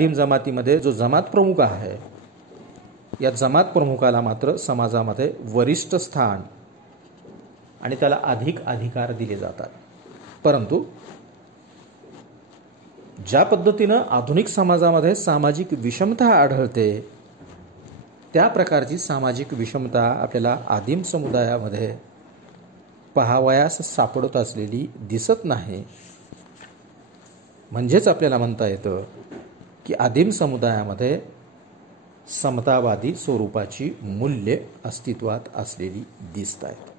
आदिम जमातीमध्ये जो जमात प्रमुख आहे, या जमात प्रमुखाला मात्र समाजामध्ये वरिष्ठ स्थान आणि त्याला अधिक अधिकार दिले जातात. परंतु ज्या पद्धतीनं आधुनिक समाजामध्ये सामाजिक विषमता आढळते, त्या प्रकारची सामाजिक विषमता आपल्याला आदिम समुदायामध्ये पाहावयास सापडत असलेली दिसत नाही. म्हणजेच आपल्याला म्हणता येतं की आदिम समुदायामध्ये समतावादी स्वरूपाची मूल्ये अस्तित्वात असलेली दिसत आहेत.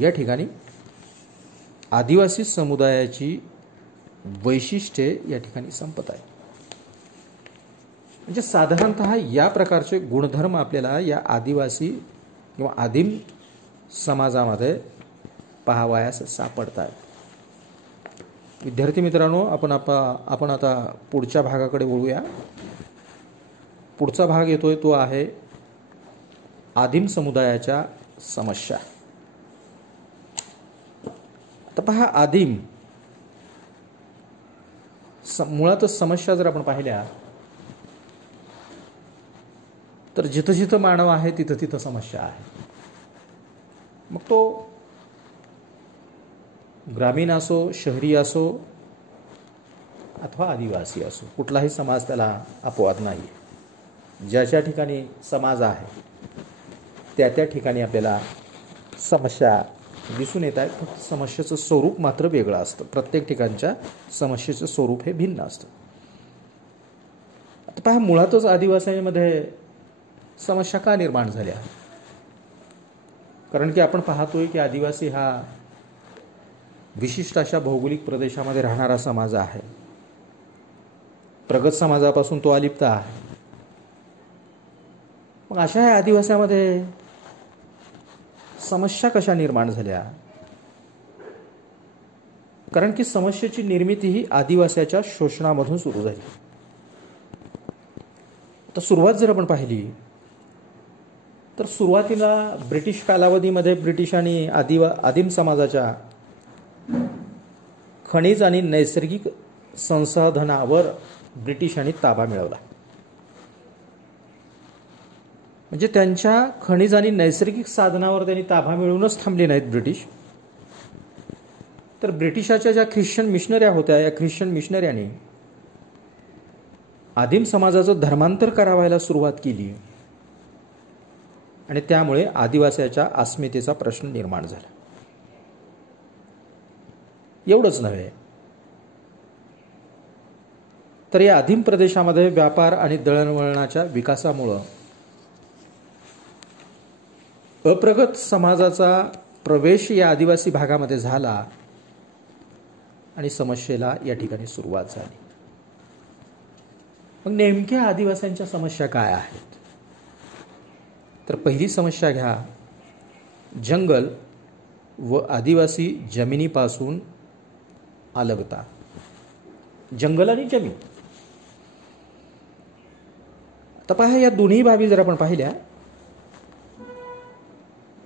या ठिकाणी आदिवासी समुदायाची वैशिष्ट्ये या ठिकाणी संपत आहेत. म्हणजे साधारणतः या प्रकारचे गुणधर्म आपल्याला या आदिवासी किंवा आदिम समाजामध्ये पाहावयास सापडतात. विद्यार्थी मित्रांनो, आपण आता पुढच्या भागाकडे वळूया. पुढचा भाग येतोय तो आहे आदिम समुदायाच्या समस्या. आता पहा, आदिम मुळातच समस्या जर आपण पाहिल्या तर जिथं जिथं मानव आहे तिथं तिथं समस्या आहे. मग तो ग्रामीण असो, शहरी असो अथवा आदिवासी असो, कुठलाही समाज त्याला अपवाद नाही. ज्या ठिकाणी समाज आहे त्या त्या ठिकाणी आपल्याला समस्या दिसून येत आहेत. फक्त समस्येचं स्वरूप मात्र वेगळं असतं. प्रत्येक ठिकाणच्या समस्येचं स्वरूप हे भिन्न असतं. आता पहा, मुळातच आदिवासींमध्ये समस्या का निर्माण झाल्या? कारण की आपण पाहतोय की आदिवासी हा विशिष्ट अशा भौगोलिक प्रदेशामध्ये राहणारा समाज आहे. प्रगत समाजापासून तो अलिप्त आहे. मग अशा या आदिवासामध्ये समस्या कशा निर्माण झाल्या? कारण की समस्येची निर्मिती ही आदिवासाच्या शोषणामधून सुरू झाली. तर सुरुवात जर आपण पाहिली तर सुरुवातीला ब्रिटिश कालावधीमध्ये ब्रिटिशांनी आदिम समाजाच्या खनिज आणि नैसर्गिक संसाधनावर ब्रिटिशांनी ताबा मिळवला. म्हणजे त्यांच्या खनिज आणि नैसर्गिक साधनावर त्यांनी ताबा मिळवूनच थांबले नाहीत ब्रिटिश. तर ब्रिटिशाच्या ज्या ख्रिश्चन मिशनऱ्या होत्या, या ख्रिश्चन मिशनऱ्यांनी आदिम समाजाचं धर्मांतर करावायला सुरुवात केली आणि त्यामुळे आदिवासाच्या अस्मितेचा प्रश्न निर्माण झाला. एवढंच नव्हे तर या आदिम प्रदेशामध्ये व्यापार आणि दळणवळणाच्या विकासामुळं अप्रगत समाजाचा प्रवेश या आदिवासी भागामध्ये झाला आणि समस्येला या ठिकाणी सुरुवात झाली. मग नेमक्या आदिवासींच्या समस्या काय आहेत? तर पहिली समस्या घ्या, जंगल व आदिवासी जमिनीपासून अलगता. जंगल आणि जमीन. आता पहा, या दोन्ही बाबी जर आपण पाहिल्या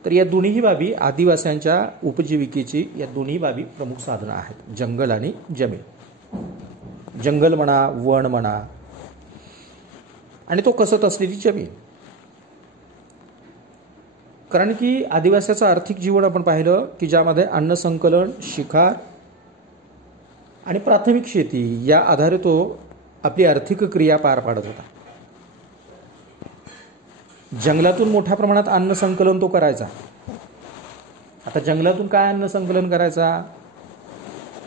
तर या दोन्ही बाबी आदिवासींच्या उपजीविकेची या दोन्ही बाबी प्रमुख साधनं आहेत. जंगल आणि जमीन. जंगल म्हणा, वन म्हणा, आणि तो कसत असलेली जमीन. कारण की आदिवासाचं आर्थिक जीवन आपण पाहिलं की ज्यामध्ये अन्न संकलन, शिकार आणि प्राथमिक शेती या आधारे तो आपली आर्थिक क्रिया पार पाडत होता. जंगलातून मोठ्या प्रमाणात अन्न संकलन तो करायचा. आता जंगलातून काय अन्न संकलन करायचा?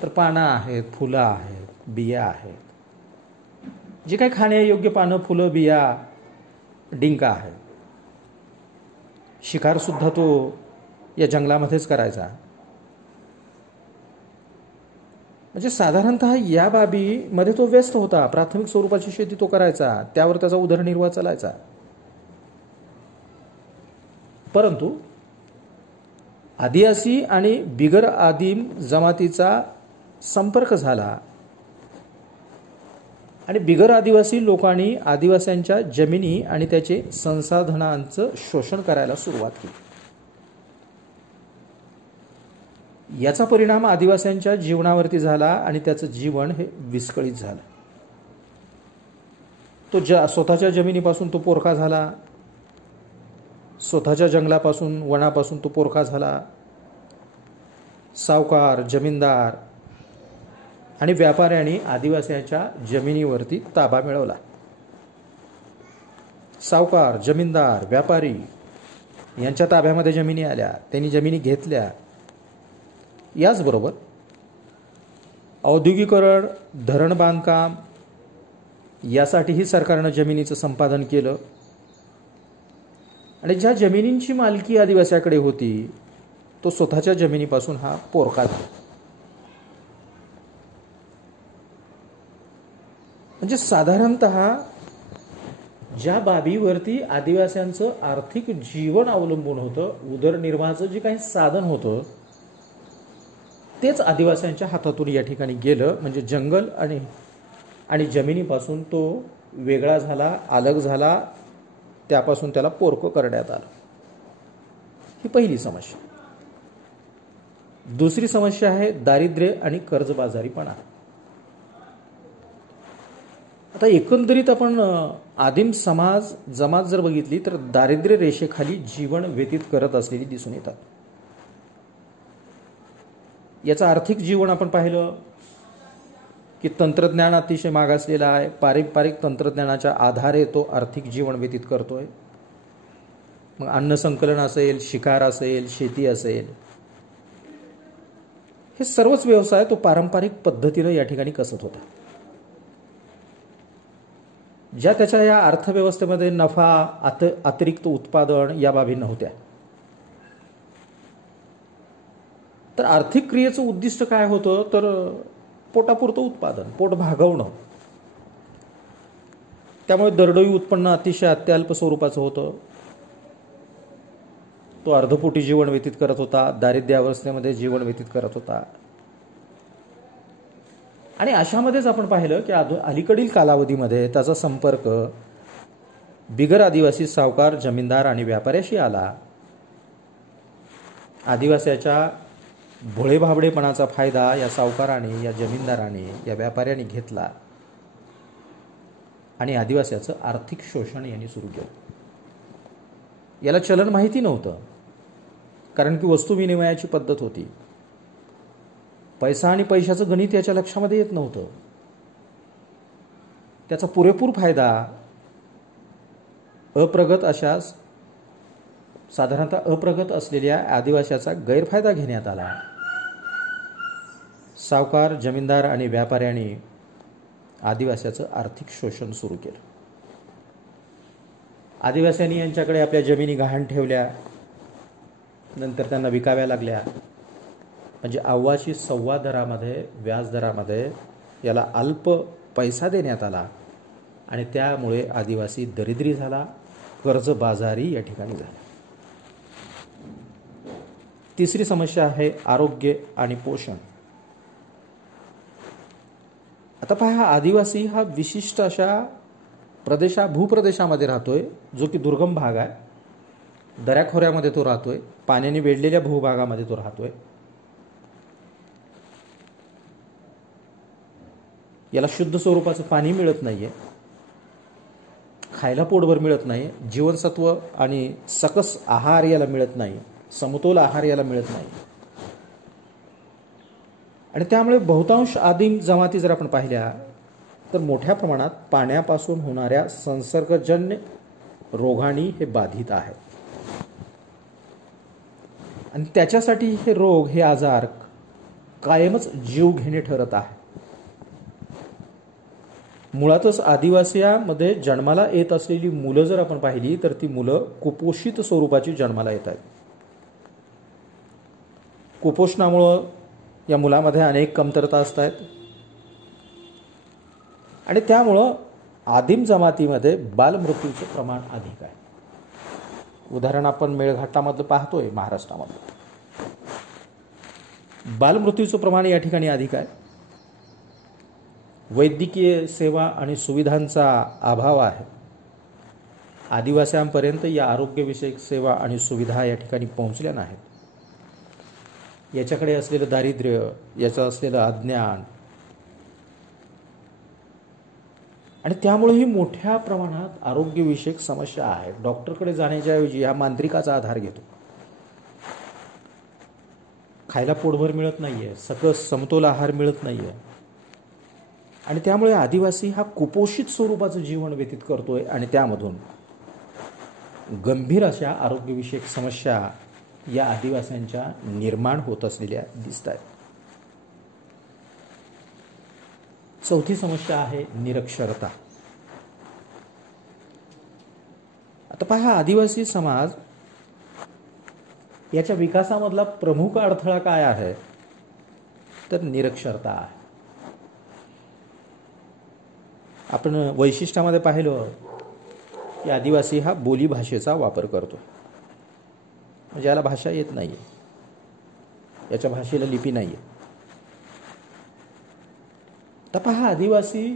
तर पानं आहेत, फुलं आहेत, बिया आहेत, जे काही खाण्यायोग्य पानं, फुलं, बिया, डिंका आहेत. शिकार सुद्धा तो या जंगलामध्येच करायचा. म्हणजे साधारणतः या बाबीमध्ये तो व्यस्त होता. प्राथमिक स्वरूपाची शेती तो करायचा, त्यावर त्याचा उदरनिर्वाह चालायचा. परंतु आदिवासी आणि बिगर आदिम जमातीचा संपर्क झाला आणि बिगर आदिवासी लोकांनी आदिवासींच्या जमिनी आणि त्याचे संसाधनांचं शोषण करायला सुरुवात केली. याचा परिणाम आदिवासींच्या जीवनावरती झाला आणि त्याचं जीवन हे विस्कळीत झालं. तो स्वतःच्या जमिनीपासून तो पोरका झाला, स्वतःच्या जंगलापासून वनापासून तो पोरका झाला. सावकार, जमीनदार आणि व्यापाऱ्यांनी आदिवासींच्या जमिनीवरती ताबा मिळवला. सावकार, जमीनदार, व्यापारी यांच्या ताब्यामध्ये जमिनी आल्या, त्यांनी जमिनी घेतल्या. याचबरोबर औद्योगिकीकरण, धरण बांधकाम यासाठीही सरकारनं जमिनीचं संपादन केलं. आणि ज्या जमिनींची मालकी आदिवासीकडे होती तो स्वतःच्या जमिनीपासून हा पोरका झाला. म्हणजे साधारणतः ज्या बाबीवरती आदिवासींचं आर्थिक जीवन अवलंबून होतं, उदरनिर्वाहाचं जे काही साधन होतं तेच आदिवासींच्या हातातून या ठिकाणी गेलं. म्हणजे जंगल आणि जमिनीपासून तो वेगळा झाला, अलग झाला, त्यापासून त्याला पोरकं करण्यात आलं. ही पहिली समस्या. दुसरी समस्या आहे दारिद्र्य आणि कर्जबाजारीपणा. आता एकंदरीत आपण आदिम समाज जमात जर बघितली तर दारिद्र्य रेषेखाली जीवन व्यतीत करत असलेली दिसून येतात. याचं आर्थिक जीवन आपण पाहिलं की तंत्रज्ञान अतिशय मागासलेलं आहे. पारंपरिक तंत्रज्ञानाच्या आधारे तो आर्थिक जीवन व्यतीत करतोय. मग अन्न संकलन असेल, शिकार असेल, शेती असेल, हे सर्वच व्यवसाय तो पारंपरिक पद्धतीनं या ठिकाणी कसत होता. ज्या त्याच्या या अर्थव्यवस्थेमध्ये नफा, अतिरिक्त उत्पादन या बाबी नव्हत्या. तर आर्थिक क्रियेचं उद्दिष्ट काय होतं तर पोटापुरतं उत्पादन, पोट भागवणं. त्यामुळे दरडोई उत्पन्न अतिशय अत्यल्प स्वरूपाचं होतं. तो अर्धपोटी जीवन व्यतीत करत होता, दारिद्र्यावस्थेमध्ये जीवन व्यतीत करत होता. आणि अशामध्येच आपण पाहिलं की अलीकडील कालावधीमध्ये त्याचा संपर्क बिगर आदिवासी सावकार, जमीनदार आणि व्यापाऱ्याशी आला. आदिवासीच्या भोळेभाबडेपणाचा फायदा या सावकाराने, या जमीनदाराने, या व्यापाऱ्याने घेतला आणि आदिवासीचं आर्थिक शोषण यांनी सुरू केलं. याला चलन माहिती नव्हतं, कारण की वस्तू विनिमयाची पद्धत होती. पैसा आणि पैशाचं गणित याच्या लक्षामध्ये येत नव्हतं. त्याचा पुरेपूर फायदा साधारणतः अप्रगत असलेल्या आदिवासीचा गैरफायदा घेण्यात आला. सावकार, जमीनदार आणि व्यापाऱ्यांनी आदिवासीचं आर्थिक शोषण सुरू केलं. आदिवासींनी यांच्याकडे आपल्या जमिनी गहाण ठेवल्या, नंतर त्यांना विकाव्या लागल्या. म्हणजे अव्वाची सव्वा दरामध्ये, व्याज दरामध्ये याला अल्प पैसा देण्यात आला आणि त्यामुळे आदिवासी दरिद्री झाला, कर्जबाजारी या ठिकाणी झाला. तिसरी समस्या आहे आरोग्य आणि पोषण. आता पहा, आदिवासी हा विशिष्ट अशा भूप्रदेशामध्ये राहतोय जो की दुर्गम भाग आहे. दऱ्याखोऱ्यामध्ये तो राहतोय, पाण्याने वेढलेल्या भूभागामध्ये तो राहतोय. याला शुद्ध स्वरूपाचं पाणी मिळत नाहीये, खायला पोटभर मिळत नाही, जीवनसत्व आणि सकस आहार याला मिळत नाही, समतोल आहार याला मिळत नाही. आणि त्यामुळे बहुतांश आदिम जमाती जर आपण पाहिल्या तर मोठ्या प्रमाणात पाण्यापासून होणाऱ्या संसर्गजन्य रोगांनी हे बाधित आहेत. आणि त्याच्यासाठी हे रोग, हे आजार कायमच जीवघेणे ठरत आहे. मुळातच आदिवासीमध्ये जन्माला येत असलेली मुलं जर आपण पाहिली तर ती मुलं कुपोषित स्वरूपाची जन्माला येत आहेत. कुपोषणामुळं या मुलामध्ये अनेक कमतरता असतात आणि त्यामुळं आदिम जमातीमध्ये बालमृत्यूचं प्रमाण अधिक आहे. उदाहरण आपण मेळघाटामधलं पाहतोय, महाराष्ट्रामध्ये बालमृत्यूचं प्रमाण या ठिकाणी अधिक आहे. वैद्यकीय सेवा आणि सुविधांचा अभाव आहे. आदिवासींपर्यंत या आरोग्यविषयक सेवा आणि सुविधा या ठिकाणी पोहोचल्या नाहीत. याच्याकडे असलेलं दारिद्र्य, याचं असलेलं अज्ञान आणि त्यामुळेही मोठ्या प्रमाणात आरोग्यविषयक समस्या आहेत. डॉक्टरकडे जाण्याच्या ऐवजी हा मांत्रिकाचा आधार घेतो. खायला पोटभर मिळत नाहीये, सकस समतोल आहार मिळत नाहीये, आणि त्यामुळे आदिवासी हा कुपोषित स्वरूपाचं जीवन व्यतीत करतोय. आणि त्यामधून गंभीर अशा आरोग्यविषयक समस्या या आदिवासींच्या निर्माण होत असलेल्या दिसत आहेत. चौथी समस्या आहे निरक्षरता. आता पहा, आदिवासी समाज याच्या विकासामधला प्रमुख अडथळा काय आहे, तर निरक्षरता आहे. आपण वैशिष्ट्यामध्ये पाहिलं की आदिवासी हा बोली भाषेचा वापर करतो, म्हणजे याला भाषा येत नाहीये, याच्या भाषेला लिपी नाहीये. तर पहा, आदिवासी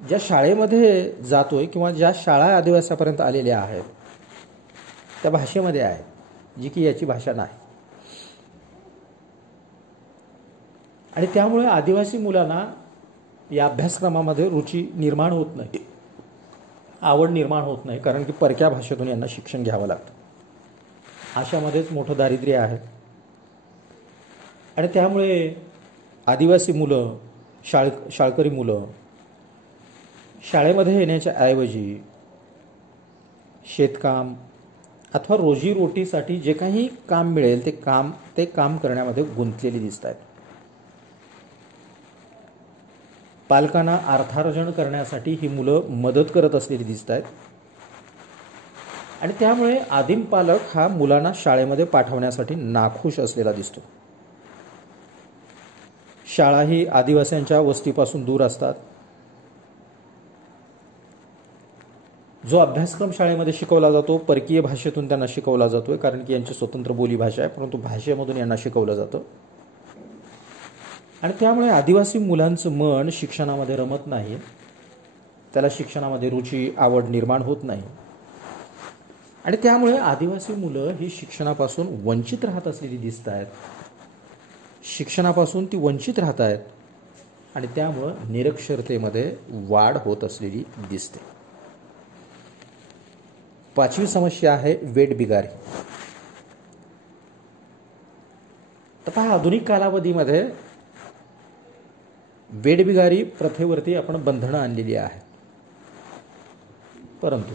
ज्या शाळेमध्ये जातोय किंवा ज्या शाळा आदिवासापर्यंत आलेल्या आहेत त्या भाषेमध्ये आहेत, जी की याची भाषा नाही. आणि त्यामुळे आदिवासी मुलांना या अभ्यासक्रमामध्ये रुची निर्माण होत नाही, आवड निर्माण होत नाही, कारण की परक्या भाषेतून यांना शिक्षण घ्यावं लागतं. अशामध्येच मोठं दारिद्र्य आहे. आणि त्यामुळे आदिवासी मुलं, शाळकरी मुलं शाळेमध्ये येण्याच्या ऐवजी शेतकाम अथवा रोजीरोटीसाठी जे काही काम मिळेल ते काम करण्यामध्ये गुंतलेली दिसत आहेत. पालकांना अर्थार्जन करण्यासाठी ही मुलं मदत करत असलेली दिसत आहेत. आणि त्यामुळे आदिम पालक हा मुलांना शाळेमध्ये पाठवण्यासाठी नाखुश असलेला दिसतो. शाळाही आदिवासींच्या वस्तीपासून दूर असतात. जो अभ्यासक्रम शाळेमध्ये शिकवला जातो परकीय भाषेतून त्यांना शिकवला जातोय, कारण की यांची स्वतंत्र बोली भाषा आहे, परंतु भाषेमधून यांना शिकवलं जातं. आणि त्यामुळे आदिवासी मुलांचं मन शिक्षणामध्ये रमत नाही, त्याला शिक्षणामध्ये रुची आवड निर्माण होत नाही. आणि त्यामुळे आदिवासी मुलं ही शिक्षणापासून वंचित राहत असलेली दिसत आहेत, शिक्षणापासून ती वंचित राहत आहेत. आणि त्यामुळं निरक्षरतेमध्ये वाढ होत असलेली दिसते. पाचवी समस्या आहे वेठबिगारी. तर पहा, आधुनिक कालावधीमध्ये वेठबिगारी प्रथेवरती आपण बंधनं आणलेली आहेत, परंतु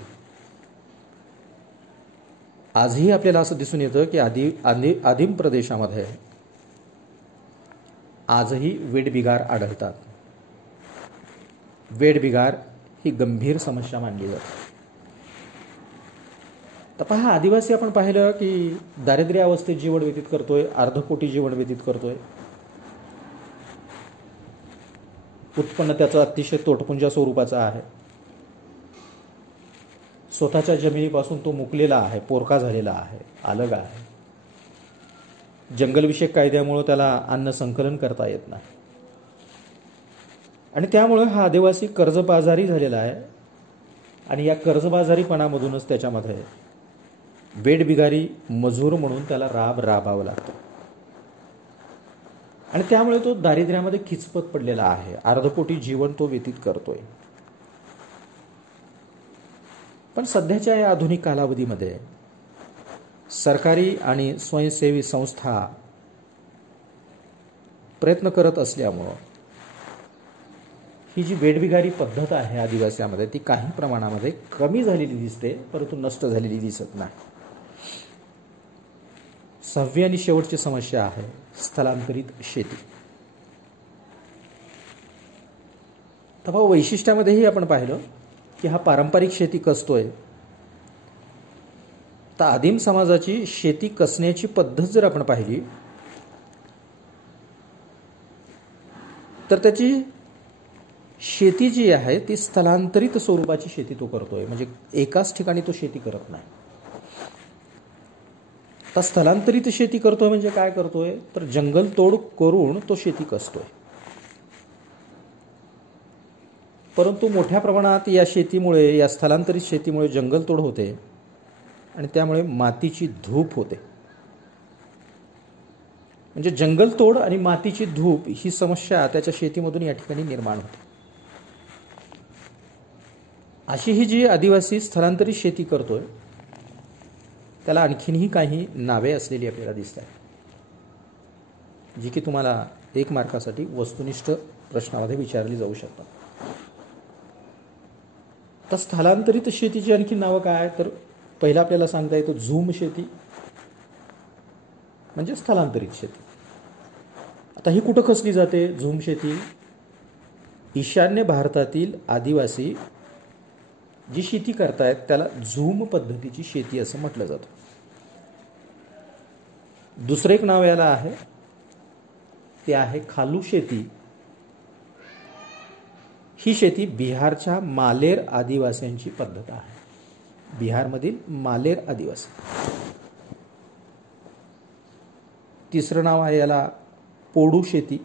आजही आपल्याला असं दिसून येतं की आदिम प्रदेशामध्ये आजही वेठबिगार आढळतात. वेठबिगार ही गंभीर समस्या मानली जाते. तर पहा, आदिवासी आपण पाहिलं की दारिद्र्य अवस्थेत जीवन व्यतीत करतोय, अर्धपोटी जीवन व्यतीत करतोय. उत्पन्न त्याचं अतिशय तोटपुंजा स्वरूपाचं आहे. स्वतःच्या जमिनीपासून तो मुकलेला आहे, पोरका झालेला आहे, अलग आहे. जंगलविषयक कायद्यामुळे त्याला अन्न संकलन करता येत नाही. आणि त्यामुळे हा आदिवासी कर्जबाजारी झालेला आहे. आणि या कर्जबाजारीपणामधूनच त्याच्यामध्ये वेठबिगारी मजूर म्हणून त्याला राबावं लागतं. आणि त्यामुळे तो दारिद्र्यामध्ये खिचपत पडलेला आहे, अर्धपोटी जीवन तो व्यतीत करतोय. पण सध्याच्या या आधुनिक कालावधीमध्ये सरकारी आणि स्वयंसेवी संस्था प्रयत्न करत असल्यामुळं ही जी वेठबिगारी पद्धत आहे आदिवासीमध्ये ती काही प्रमाणामध्ये कमी झालेली दिसते, परंतु नष्ट झालेली दिसत नाही. सहावी आणि शेवटची समस्या आहे स्थलांतरित शेती. तर वैशिष्ट्यामध्येही आपण पाहिलं की हा पारंपरिक शेती कसतोय. तर आदिम समाजाची शेती कसण्याची पद्धत जर आपण पाहिली तर त्याची शेती जी आहे ती स्थलांतरित स्वरूपाची शेती तो करतोय, म्हणजे एकाच ठिकाणी तो शेती करत नाही. तर स्थलांतरित शेती करतोय म्हणजे काय करतोय, तर जंगलतोड करून तो शेती कसतोय. परंतु मोठ्या प्रमाणात या शेतीमुळे, या स्थलांतरित शेतीमुळे जंगलतोड होते आणि त्यामुळे मातीची धूप होते. म्हणजे जंगलतोड आणि मातीची धूप ही समस्या त्याच्या शेतीमधून या ठिकाणी निर्माण होते. अशी ही जी आदिवासी स्थलांतरित शेती करतोय त्याला आणखीनही काही नावे असलेली आपल्याला दिसत आहेत, जी की तुम्हाला 1 मार्कासाठी वस्तुनिष्ठ प्रश्नामध्ये विचारली जाऊ शकतात. तर स्थलांतरित शेतीची आणखी नावं काय, तर पहिला आपल्याला सांगता येतं झूम शेती, म्हणजे स्थलांतरित शेती. आता ही कुठं खचली जाते झूम शेती? ईशान्य भारतातील आदिवासी जी शेती करतायत त्याला झूम पद्धतीची शेती असं म्हटलं जातं. दुसरं एक नाव याला आहे, ते आहे खालू शेती. ही शेती बिहारच्या मालेर आदिवासींची पद्धत आहे. बिहारमधील मालेर आदिवासी. तिसरं नाव आहे याला पोडू शेती,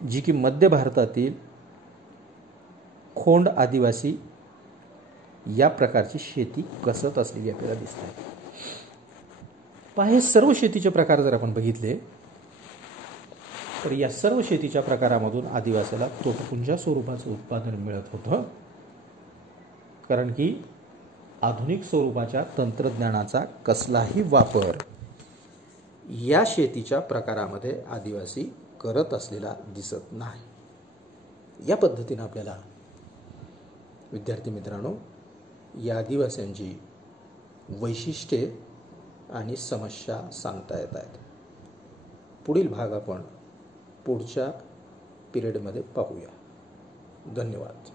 जी की मध्य भारतातील खोंड आदिवासी या प्रकारची शेती कसत असलेली आपल्याला दिसत आहे. पहा, हे सर्व शेतीचे प्रकार जर आपण बघितले तर या सर्व शेतीच्या प्रकारामधून आदिवासीला तुटपुंजा स्वरूपाचं उत्पादन मिळत होतं, कारण की आधुनिक स्वरूपाच्या तंत्रज्ञानाचा कसलाही वापर या शेतीच्या प्रकारामध्ये आदिवासी करत असलेला दिसत नाही. या पद्धतीने आपल्याला विद्यार्थी मित्रांनो या आदिवासींची वैशिष्ट्ये आणि समस्या सांगता येत आहेत. पुढील भाग आपण पुढच्या पिरियडमध्ये पाहूया. धन्यवाद.